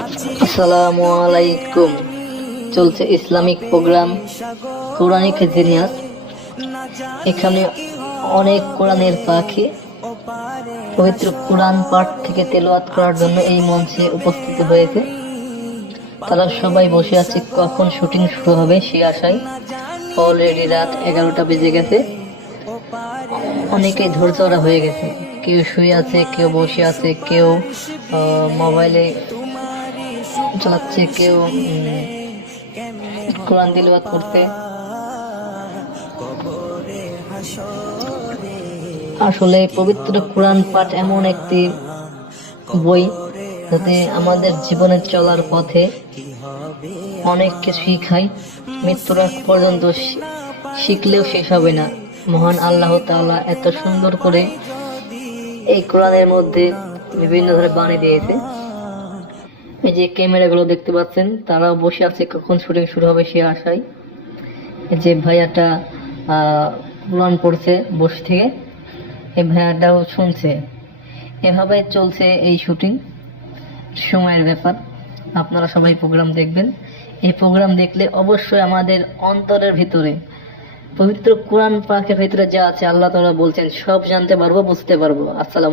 আসসালামু আলাইকুম। চলছে ইসলামিক প্রোগ্রাম কোরআনিক জিনিয়াস। এখানে অনেক কোরআনের পাখি পবিত্র কোরআন পাঠ থেকে তেলাওয়াত করার জন্য এই মঞ্চে উপস্থিত হয়েছে। তারা সবাই বসে আছে কখন শুটিং শুরু হবে সে আশায়। অলরেডি রাত 11টা বেজে গেছে। অনেকেই ধৈর্যহারা হয়ে গেছে, কেউ শুয়ে আছে, কেউ বসে আছে, কেউ মোবাইলে চালাচ্ছে, কেউ কোরআন তিলাওয়াত করতে। আসলে পবিত্র কোরআন পাঠ এমন একটি বই যাতে আমাদের জীবনে চলার পথে অনেক কিছু শিখায়। মৃত্যুর আগ পর্যন্ত শিখলেও শেষ হবে না। মহান আল্লাহ তাআলা এত সুন্দর করে এই কোরআনের মধ্যে বিভিন্ন ধরনের বাণী দিয়েছে। এই যে ক্যামেরাগুলো দেখতে পাচ্ছেন, তারাও বসে আছে কখন শুটিং শুরু হবে সে আশায়। এই যে ভাইয়াটা কোরআন পড়ছে বসে থেকে, এই ভাইয়াটাও শুনছে। এভাবে চলছে এই শুটিং। সময়ের ব্যাপার। আপনারা সবাই প্রোগ্রাম দেখবেন। এই প্রোগ্রাম দেখলে অবশ্যই আমাদের অন্তরের ভিতরে পবিত্র কোরআন পাকের ভিতরে যা আছে আল্লাহ তাআলা বলছেন সব জানতে পারবো, বুঝতে পারবো। আসসালাম।